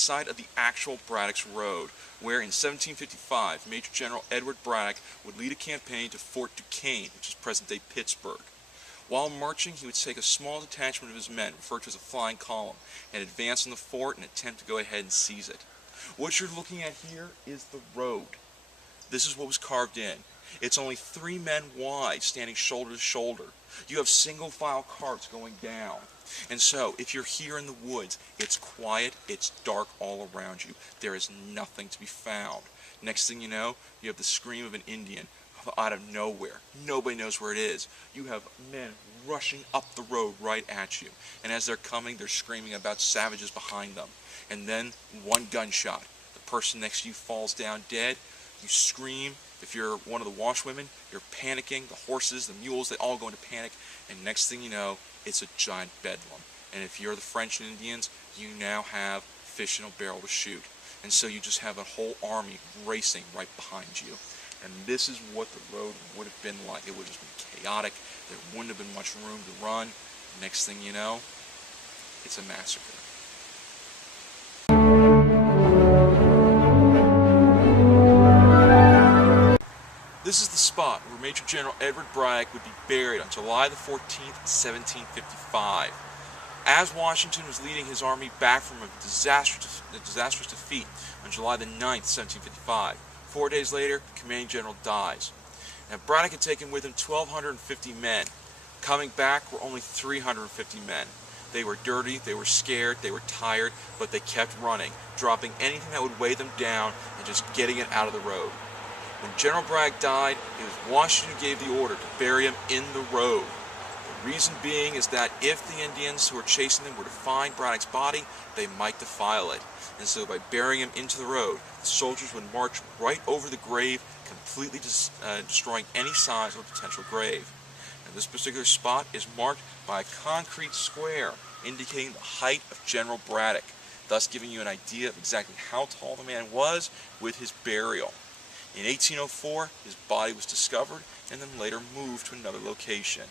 site of the actual Braddock's Road, where in 1755 Major General Edward Braddock would lead a campaign to Fort Duquesne, which is present-day Pittsburgh. While marching, he would take a small detachment of his men, referred to as a flying column, and advance on the fort and attempt to go ahead and seize it. What you're looking at here is the road. This is what was carved in. It's only 3 men wide, standing shoulder to shoulder. You have single file carts going down. And so, if you're here in the woods, it's quiet, it's dark all around you. There is nothing to be found. Next thing you know, you have the scream of an Indian out of nowhere. Nobody knows where it is. You have men rushing up the road right at you. And as they're coming, they're screaming about savages behind them. And then, one gunshot. The person next to you falls down dead. You scream. If you're one of the washwomen, you're panicking. The horses, the mules, they all go into panic. And next thing you know, it's a giant bedlam. And if you're the French and Indians, you now have fish in a barrel to shoot. And so you just have a whole army racing right behind you. And this is what the road would have been like. It would have just been chaotic. There wouldn't have been much room to run. Next thing you know, it's a massacre. This is the spot where Major General Edward Braddock would be buried on July the 14th, 1755. As Washington was leading his army back from a disastrous defeat on July the 9th, 1755, 4 days later, the commanding general dies. Now, Braddock had taken with him 1,250 men. Coming back were only 350 men. They were dirty, they were scared, they were tired, but they kept running, dropping anything that would weigh them down and just getting it out of the road. When General Braddock died, it was Washington who gave the order to bury him in the road. The reason being is that if the Indians who were chasing them were to find Braddock's body, they might defile it. And so by burying him into the road, the soldiers would march right over the grave, completely destroying any signs of a potential grave. Now, this particular spot is marked by a concrete square indicating the height of General Braddock, thus giving you an idea of exactly how tall the man was with his burial. In 1804, his body was discovered and then later moved to another location.